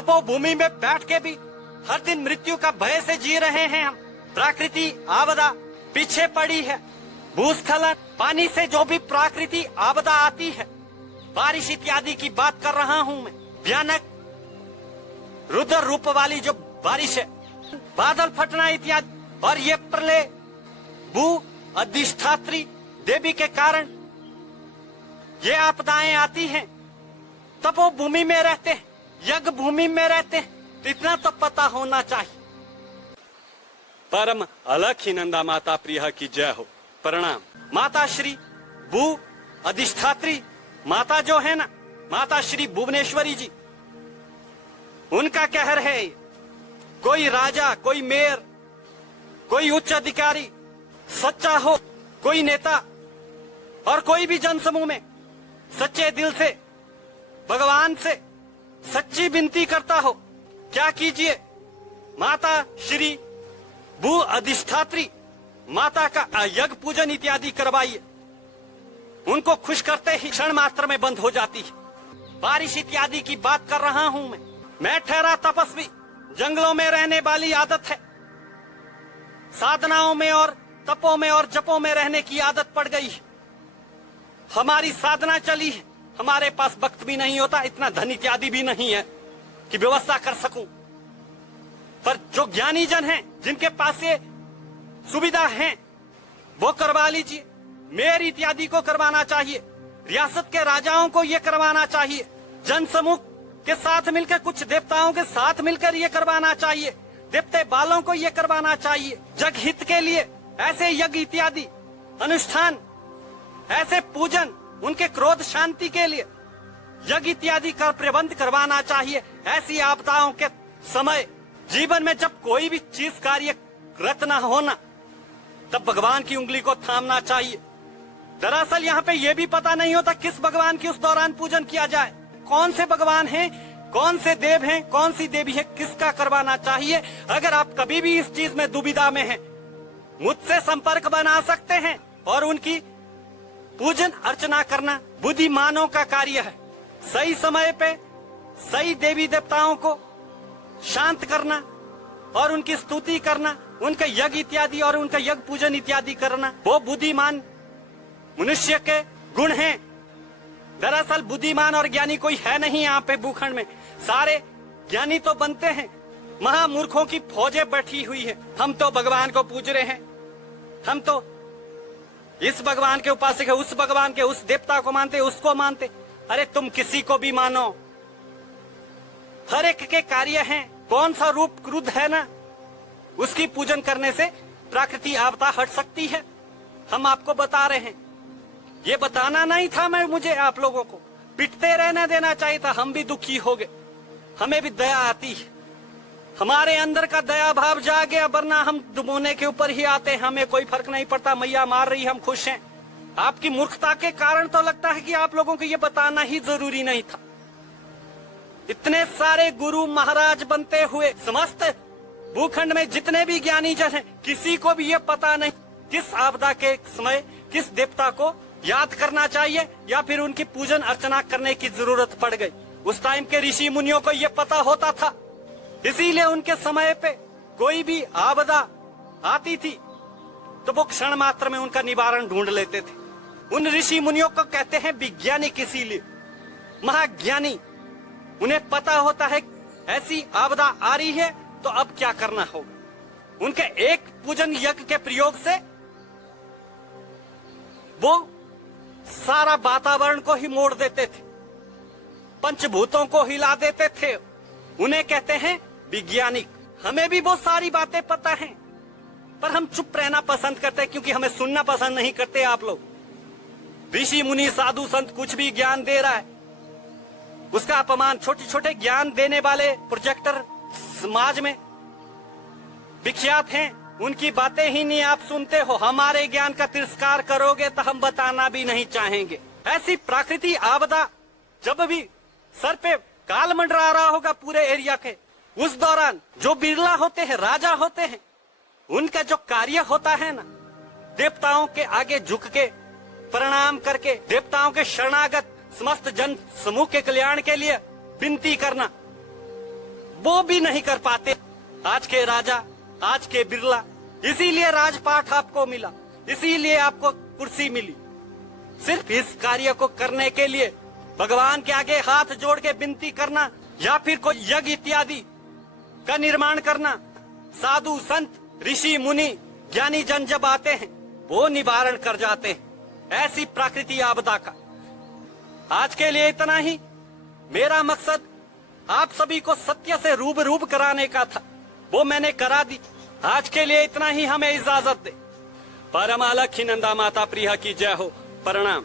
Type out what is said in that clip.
तपोभूमि में बैठ के भी हर दिन मृत्यु का भय से जी रहे हैं हम। प्राकृति आपदा पीछे पड़ी है। भूस्खलन, पानी से जो भी प्राकृतिक आपदा आती है, बारिश इत्यादि की बात कर रहा हूँ मैं। भयानक रुद्र रूप वाली जो बारिश है, बादल फटना इत्यादि, और ये प्रलय भू अधिष्ठात्री देवी के कारण ये आपदाएं आती हैं। तपोभूमि में रहते हैं, यज्ञ भूमि में रहते हैं, तो इतना तो पता होना चाहिए। परम अलखिनंदा माता प्रिया की जय हो। प्रणाम। माता श्री भू अधिष्ठात्री माता जो है ना, माता श्री भुवनेश्वरी जी, उनका कहर है। कोई राजा, कोई मेयर, कोई उच्च अधिकारी सच्चा हो, कोई नेता और कोई भी जनसमूह में सच्चे दिल से भगवान से सच्ची विनती करता हो, क्या कीजिए, माता श्री भू अधिष्ठात्री माता का यज्ञ पूजन इत्यादि करवाइए। उनको खुश करते ही क्षण मात्र में बंद हो जाती है। बारिश इत्यादि की बात कर रहा हूं मैं ठहरा तपस्वी, जंगलों में रहने वाली आदत है। साधनाओं में और तपों में और जपों में रहने की आदत पड़ गई है। हमारी साधना चली है, हमारे पास वक्त भी नहीं होता, इतना धन इत्यादि भी नहीं है कि व्यवस्था कर सकूं। पर जो ज्ञानी जन हैं, जिनके पास ये सुविधा है, वो करवा लीजिए। मेयर इत्यादि को करवाना चाहिए, रियासत के राजाओं को ये करवाना चाहिए, जनसमूह के साथ मिलकर, कुछ देवताओं के साथ मिलकर ये करवाना चाहिए, देवते बालों को ये करवाना चाहिए। जग हित के लिए ऐसे यज्ञ इत्यादि अनुष्ठान, ऐसे पूजन, उनके क्रोध शांति के लिए यज्ञ इत्यादि का प्रबंध करवाना चाहिए। ऐसी आपदाओं के समय जीवन में जब कोई भी चीज कार्य रत न होना, तब भगवान की उंगली को थामना चाहिए। दरअसल यहाँ पे ये भी पता नहीं होता किस भगवान की उस दौरान पूजन किया जाए, कौन से भगवान हैं, कौन से देव हैं, कौन सी देवी है, किसका करवाना चाहिए। अगर आप कभी भी इस चीज में दुविधा में हैं, मुझसे संपर्क बना सकते हैं और उनकी पूजन अर्चना करना बुद्धिमानों का कार्य है। सही समय पे सही देवी देवताओं को शांत करना और उनकी स्तुति करना, उनका यज्ञ इत्यादि और उनका यज्ञ पूजन इत्यादि करना, वो बुद्धिमान मनुष्य के गुण हैं। दरअसल बुद्धिमान और ज्ञानी कोई है नहीं यहाँ पे भूखंड में। सारे ज्ञानी तो बनते हैं, महामूर्खों की फौजें बैठी हुई है। हम तो भगवान को पूज रहे हैं, हम तो इस भगवान के उपासक है, उस भगवान के, उस देवता को मानते, उसको मानते। अरे तुम किसी को भी मानो, हर एक के कार्य हैं। कौन सा रूप क्रुद्ध है ना, उसकी पूजन करने से प्राकृतिक आपदा हट सकती है। हम आपको बता रहे हैं, ये बताना नहीं था मुझे आप लोगों को, पिटते रहने देना चाहिए था। हम भी दुखी हो गए, हमें भी दया आती है, हमारे अंदर का दया भाव जा गया, वरना हम दुबोने के ऊपर ही आते हैं, हमें कोई फर्क नहीं पड़ता, मैया मार रही, हम खुश हैं। आपकी मूर्खता के कारण तो लगता है कि आप लोगों को ये बताना ही जरूरी नहीं था। इतने सारे गुरु महाराज बनते हुए समस्त भूखंड में जितने भी ज्ञानी जन हैं, किसी को भी ये पता नहीं किस आपदा के समय किस देवता को याद करना चाहिए या फिर उनकी पूजन अर्चना करने की जरूरत पड़ गई। उस टाइम के ऋषि मुनियों को ये पता होता था, इसीलिए उनके समय पे कोई भी आपदा आती थी तो वो क्षण मात्र में उनका निवारण ढूंढ लेते थे। उन ऋषि मुनियों को कहते हैं वैज्ञानिक, इसीलिए महाज्ञानी। उन्हें पता होता है ऐसी आपदा आ रही है तो अब क्या करना होगा। उनके एक पूजन यज्ञ के प्रयोग से वो सारा वातावरण को ही मोड़ देते थे, पंचभूतों को हिला देते थे। उन्हें कहते हैं वैज्ञानिक। हमें भी वो सारी बातें पता हैं, पर हम चुप रहना पसंद करते हैं, क्योंकि हमें सुनना पसंद नहीं करते आप लोग। ऋषि मुनि साधु संत कुछ भी ज्ञान दे रहा है, उसका अपमान, छोटे छोटे ज्ञान देने वाले प्रोजेक्टर समाज में विख्यात हैं, उनकी बातें ही नहीं आप सुनते हो। हमारे ज्ञान का तिरस्कार करोगे तो हम बताना भी नहीं चाहेंगे। ऐसी प्राकृतिक आपदा जब भी सर पे काल मंडरा रहा होगा पूरे एरिया के, उस दौरान जो बिरला होते हैं, राजा होते हैं, उनका जो कार्य होता है ना, देवताओं के आगे झुक के प्रणाम करके देवताओं के शरणागत समस्त जन समूह के कल्याण के लिए विनती करना, वो भी नहीं कर पाते आज के राजा, आज के बिरला। इसीलिए राजपाट आपको मिला, इसीलिए आपको कुर्सी मिली। सिर्फ इस कार्य को करने के लिए भगवान के आगे हाथ जोड़ के विनती करना या फिर कोई यज्ञ इत्यादि का निर्माण करना। साधु संत ऋषि मुनि ज्ञानी जन जब आते हैं वो निवारण कर जाते हैं ऐसी प्राकृतिक आपदा का। आज के लिए इतना ही। मेरा मकसद आप सभी को सत्य से रूबरू कराने का था, वो मैंने करा दी। आज के लिए इतना ही, हमें इजाजत दे। परम अलखी नंदा माता प्रिया की जय हो। प्रणाम।